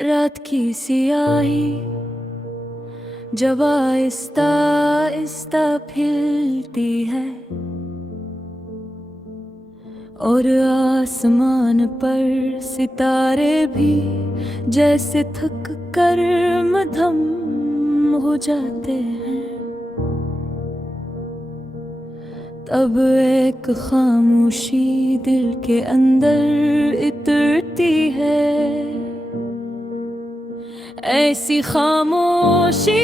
रात की सियाही जब आहिस्ता आहिस्ता फैलती है और आसमान पर सितारे भी जैसे थक कर मधम हो जाते हैं। तब एक खामोशी दिल के अंदर इतरती है, ऐसी खामोशी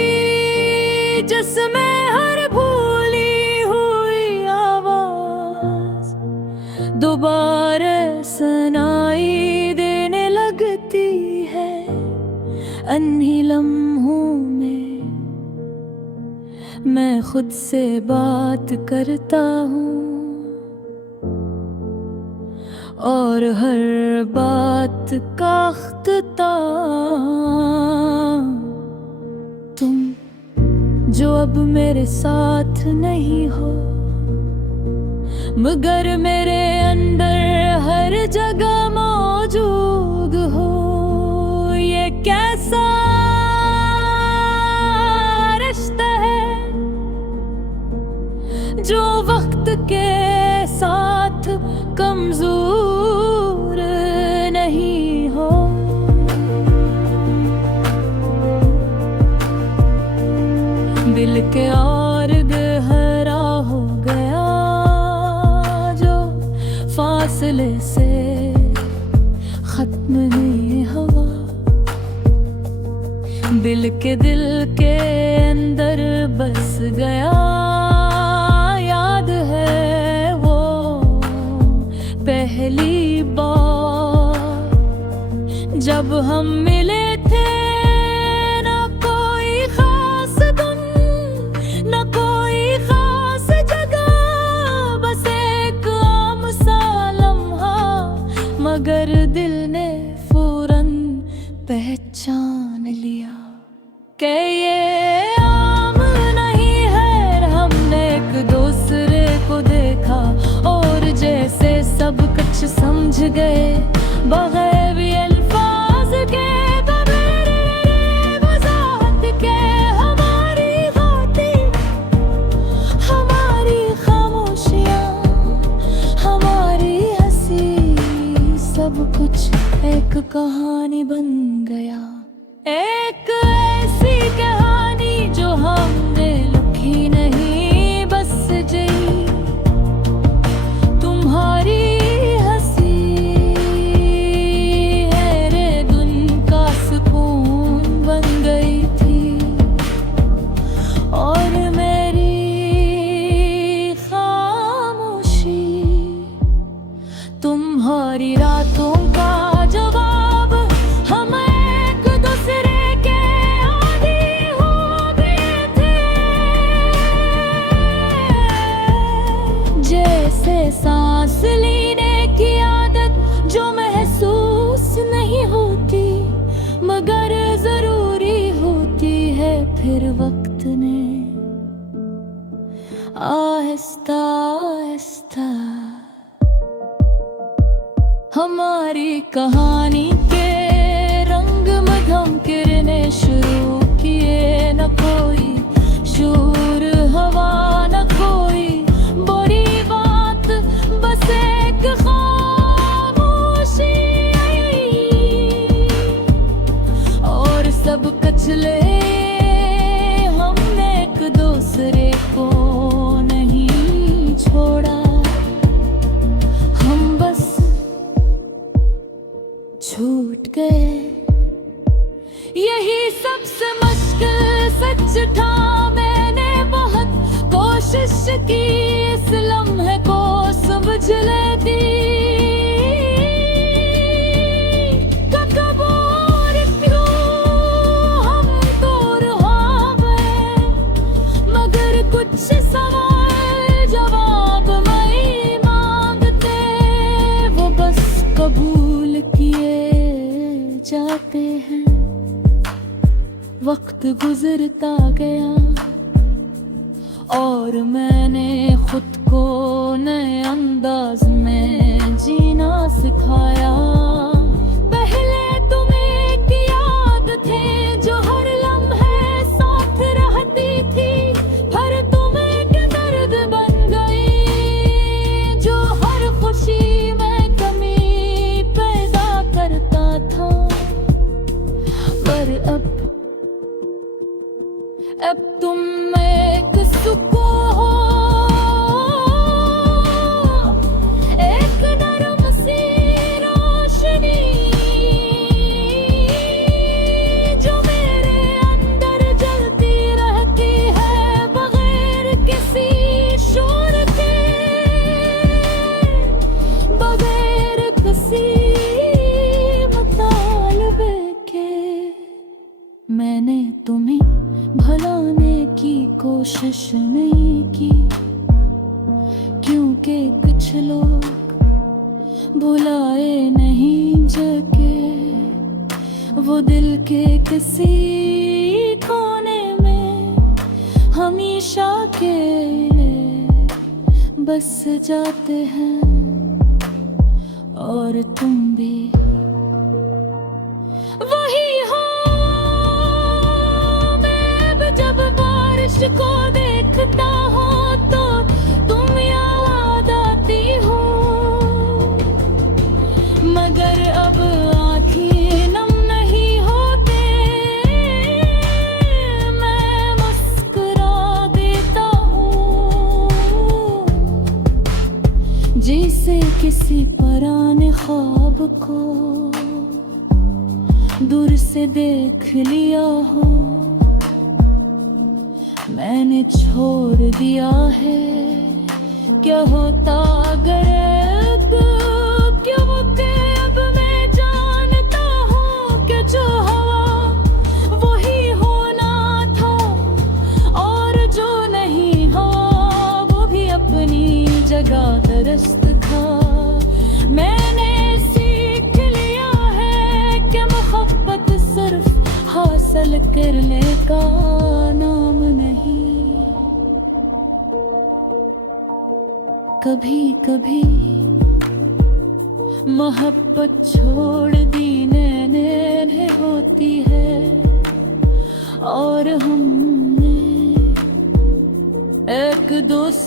जिसमें हर भूली हुई आवाज दोबारा सुनाई देने लगती है। अन्ही लम्हों में मैं खुद से बात करता हूँ और हर बात का अख्ताम तुम जो अब मेरे साथ नहीं हो, मगर मेरे अंदर हर जगह मौजूद हो। ये कैसा रिश्ता है जो वक्त के साथ कमजोर नहीं हो। दिल के और गहरा हो गया जो फासले से खत्म हुई हवा। दिल के अंदर बस गया, याद है वो पहली बार जब हम मिले थे। ना कोई खास धुन, ना कोई खास जगह, बस एक आम सा लम्हा, मगर दिल ने फौरन पहचान लिया कि ये आम नहीं है। हमने एक दूसरे को देखा और जैसे सब कुछ समझ गए बगैर भी अल्फाज के, बगैर वजाहत के। हमारी बातें, हमारी खामोशियाँ, हमारी हंसी, सब कुछ एक कहानी बन गया। एक ऐसी कहानी जो हमने लिखी नहीं, बस जी तुम्हारी हंसी है धुन का सुकून बन गई थी और मेरी खामोशी तुम्हारी रातों का जवाब। हम एक दूसरे के आदी हो गए थे, जैसे सांस लेने की आदत जो महसूस नहीं होती मगर जरूरी होती है। फिर वक्त ने आहिस्ता आहिस्ता हमारी कहानी के रंग मधम गिरने शुरू किए। न कोई शोर हवा, न कोई बुरी बात, बस एक खामोशी और सब कचले। हमने एक दूसरे को नहीं छोड़ा, हम बस छूट गए। यही सबसे मुश्किल सच था, मैंने बहुत कोशिश की इस लम्हे को समझ लेती। कब और क्यों हम दूर हो गए, मगर कुछ सवाल जवाब नहीं मांगते, वो बस कबूल किए जाते हैं। वक्त गुजरता गया और मैंने खुद को नए अंदाज में जीना सिखाया। पहले तुम्हें किया मगर अब तुम एक सुकून हो, एक नरम सी रोशनी जो मेरे अंदर जलती रहती है बगैर किसी शोर के, बगैर किसी मुतालबे के। मैंने तुम्हें भुलाने की कोशिश नहीं की, क्योंकि कुछ लोग भुलाए नहीं जाके, वो दिल के किसी कोने में हमेशा के बस जाते हैं। और तुम भी वही हो, जब बारिश को देखता हो तो तुम याद आती हो, मगर अब आँखें नम नहीं होते, मैं मुस्कुरा देता हूँ, जैसे किसी पराने ख्वाब को दूर से देख लिया हो। मैंने छोड़ दिया है, क्या होता अगर क्योंकि अब मैं जानता हूँ कि जो हवा वही होना था, और जो नहीं हवा वो भी अपनी जगह दुरुस्त था। मैंने सीख लिया है कि मोहब्बत सिर्फ हासिल करने का नाम नहीं। कभी कभी मोहब्बत छोड़ देने होती है, और हमने एक दूसरे